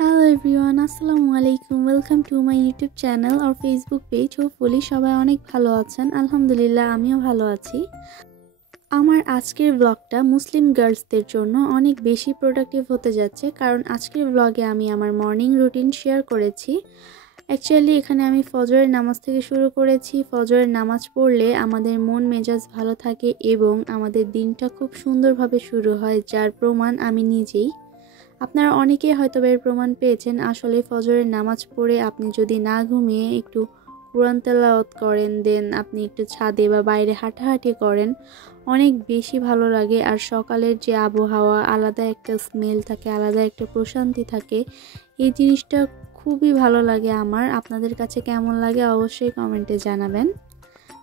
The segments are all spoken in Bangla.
Hello everyone, Assalamu alaikum. Welcome to my YouTube channel or Facebook page. Hopefully সবাই অনেক ভালো আছেন। আলহামদুলিল্লাহ আমিও ভালো আছি। আমার আজকের ব্লগটা মুসলিম গার্লসদের জন্য অনেক বেশি প্রোডাক্টিভ হতে যাচ্ছে, কারণ আজকের ব্লগে আমি আমার মর্নিং রুটিন শেয়ার করেছি। অ্যাকচুয়ালি এখানে আমি ফজরের নামাজ থেকে শুরু করেছি। ফজরের নামাজ পড়লে আমাদের মন মেজাজ ভালো থাকে এবং আমাদের দিনটা খুব সুন্দরভাবে শুরু হয়, যার প্রমাণ আমি নিজেই। আপনারা অনেকেই হয়তো এর প্রমাণ পেয়েছেন। আসলে ফজরের নামাজ পড়ে আপনি যদি না ঘুমিয়ে একটু কোরআন তেলাওয়াত করেন, দেন আপনি একটু ছাদে বা বাইরে হাঁটাহাঁটি করেন, অনেক বেশি ভালো লাগে। আর সকালের যে আবহাওয়া, আলাদা একটা স্মেল থাকে, আলাদা একটা প্রশান্তি থাকে, এই জিনিসটা খুবই ভালো লাগে আমার। আপনাদের কাছে কেমন লাগে অবশ্যই কমেন্টে জানাবেন।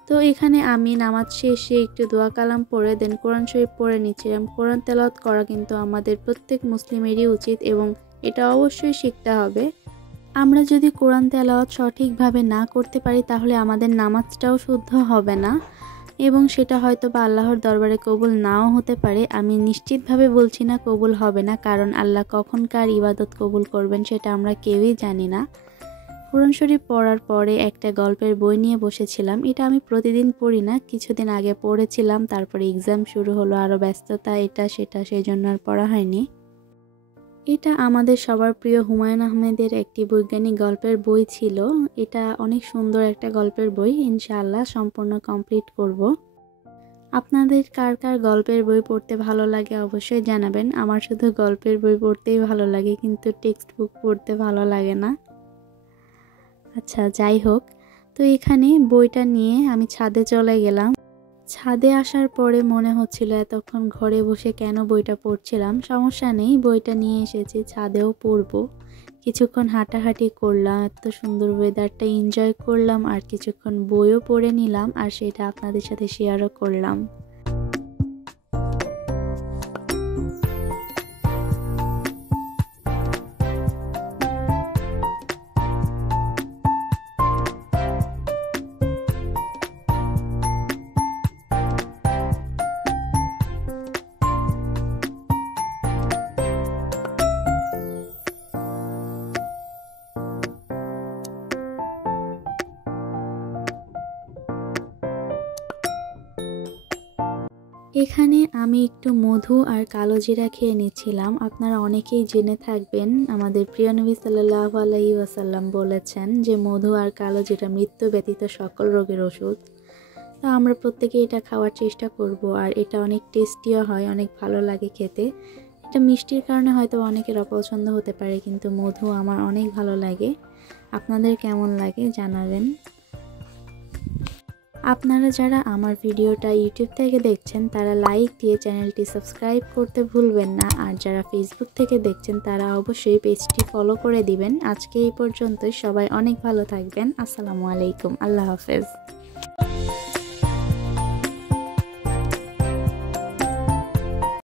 তো এখানে আমি নামাজ শেষে একটু দোয়া কালাম পড়ে দেন কোরআন শরীফ পড়ে নিচ্ছিলাম। কোরআন তেলাওয়াত করা কিন্তু আমাদের প্রত্যেক মুসলিমেরই উচিত এবং এটা অবশ্যই শিখতে হবে। আমরা যদি কোরআন তেলাওয়াত সঠিকভাবে না করতে পারি তাহলে আমাদের নামাজটাও শুদ্ধ হবে না এবং সেটা হয়তো বা আল্লাহর দরবারে কবুল নাও হতে পারে। আমি নিশ্চিতভাবে বলছি না কবুল হবে না, কারণ আল্লাহ কখন কার ইবাদত কবুল করবেন সেটা আমরা কেউই জানি না। কোরআন শরীফ পড়ার পরে একটা গল্পের বই নিয়ে বসেছিলাম। এটা আমি প্রতিদিন পড়ি না, কিছুদিন আগে পড়েছিলাম, তারপরে এক্সাম শুরু হলো, আরও ব্যস্ততা এটা সেটা, সেই জন্য আর পড়া হয়নি। এটা আমাদের সবার প্রিয় হুমায়ুন আহমেদের একটি বৈজ্ঞানিক গল্পের বই ছিল। এটা অনেক সুন্দর একটা গল্পের বই, ইনশাআল্লাহ সম্পূর্ণ কমপ্লিট করব। আপনাদের কার কার গল্পের বই পড়তে ভালো লাগে অবশ্যই জানাবেন। আমার শুধু গল্পের বই পড়তেই ভালো লাগে, কিন্তু টেক্সট বুক পড়তে ভালো লাগে না। আচ্ছা, যাই হোক, তো এখানে বইটা নিয়ে আমি ছাদে চলে গেলাম। ছাদে আসার পরে মনে হচ্ছিল এতক্ষণ ঘরে বসে কেন বইটা পড়ছিলাম। সমস্যা নেই, বইটা নিয়ে এসেছি, ছাদেও পড়বো। কিছুক্ষণ হাঁটাহাঁটি করলাম, এত সুন্দর ওয়েদারটা এনজয় করলাম, আর কিছুক্ষণ বইও পড়ে নিলাম, আর সেটা আপনাদের সাথে শেয়ারও করলাম। এখানে আমি একটু মধু আর কালো জিরা খেয়ে নিচ্ছিলাম। আপনারা অনেকেই জেনে থাকবেন, আমাদের প্রিয় নবী সাল্লাল্লাহু আলাইহি ওয়াসাল্লাম বলেছেন যে মধু আর কালো জিরা মৃত্যু ব্যতীত সকল রোগের ওষুধ। তো আমরা প্রত্যেকে এটা খাওয়ার চেষ্টা করব, আর এটা অনেক টেস্টিও হয়, অনেক ভালো লাগে খেতে। এটা মিষ্টির কারণে হয়তো অনেকের অপছন্দ হতে পারে, কিন্তু মধু আমার অনেক ভালো লাগে। আপনাদের কেমন লাগে জানাবেন। আপনারা যারা আমার ভিডিওটা ইউটিউব থেকে দেখছেন তারা লাইক দিয়ে চ্যানেলটি সাবস্ক্রাইব করতে ভুলবেন না, আর যারা ফেসবুক থেকে দেখছেন তারা অবশ্যই পেজটি ফলো করে দিবেন। আজকে এই পর্যন্তই, সবাই অনেক ভালো থাকবেন। আসসালামু আলাইকুম, আল্লাহ হাফেজ।